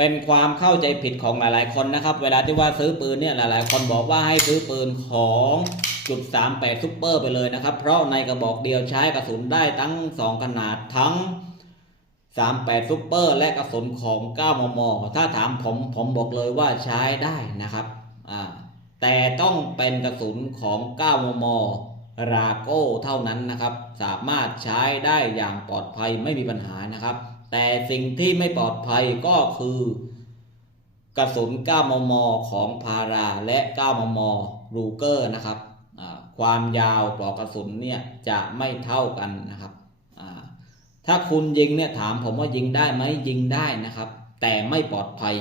เป็นความเข้าใจผิดของหลายๆคนนะครับ เวลาที่ว่าซื้อปืนเนี่ยหลายๆ คนบอกว่าให้ซื้อปืนของจุด38ซุปเปอร์ไปเลยนะครับ เพราะในกระบอกเดียวใช้กระสุนได้ทั้ง 2 ขนาดทั้ง 38ซุปเปอร์และกระสุนของ9มม ถ้าถามผมผมบอกเลยว่าใช้ได้นะครับอ่าแต่ต้องเป็นกระสุนของ9มมราโก้เท่านั้นนะครับ สามารถใช้ได้อย่างปลอดภัยไม่มีปัญหานะครับ แต่สิ่งที่ไม่ปลอดภัยก็คือกระสุน 9 มม ของพาราและ 9 มม รูเกอร์นะครับ ความยาวปลอกกระสุนเนี่ยจะไม่เท่ากันนะครับ ถ้าคุณยิงเนี่ยถามผมว่ายิงได้ไหมยิงได้นะครับ แต่ไม่ปลอดภัย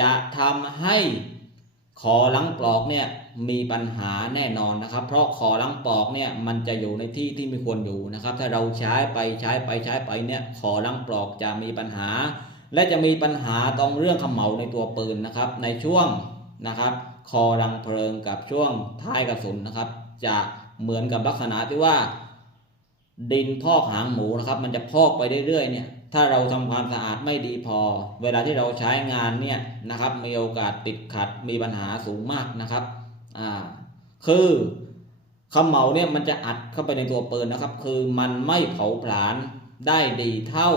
จะทำให้ ขอลังปลอกเนี่ยมีปัญหาแน่นอนนะครับ เพราะขอลังปลอกเนี่ยมันจะอยู่ในที่ที่ไม่ควรอยู่นะครับ ถ้าเราใช้ไปใช้ไปใช้ไปเนี่ยขอลังปลอกจะมีปัญหา และจะมีปัญหาตรงเรื่องขมเหลาในตัวปืนนะครับ ในช่วงนะครับ คอรังเพลิงกับช่วงท้ายกระสุนนะครับ จะเหมือนกับลักษณะที่ว่า ดินพอกหางหมูนะครับ มันจะพอกไปเรื่อยๆเนี่ย ถ้าเราทำความสะอาดไม่ดีพอ เวลาที่เราใช้งานเนี่ยนะครับ มีโอกาสติดขัดมีปัญหาสูงมากนะครับอ่าคือขมเหลาเนี่ยมันจะอัดเข้าไปในตัวปืนนะครับ คือมันไม่เผาผลาญได้ดีเท่า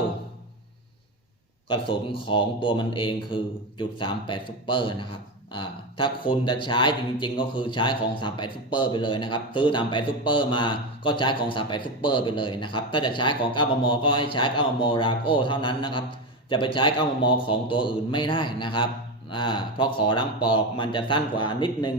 กระสุนของตัวมันเองคือจุด38ซุปเปอร์นะครับอ่า ถ้าคุณจะใช้จริงๆ ก็คือใช้ของ 38ซุปเปอร์ไปเลยนะครับ ซื้อ 38ซุปเปอร์มาก็ใช้ของ 38ซุปเปอร์ไปเลยนะครับ ถ้าจะใช้ของ 9 มม ก็ให้ใช้ 9 มม ราโก้เท่านั้นนะครับ จะไปใช้ 9 มม ของตัวอื่นไม่ได้นะครับอ่าเพราะขอรังปอกมันจะสั้นกว่านิดนึง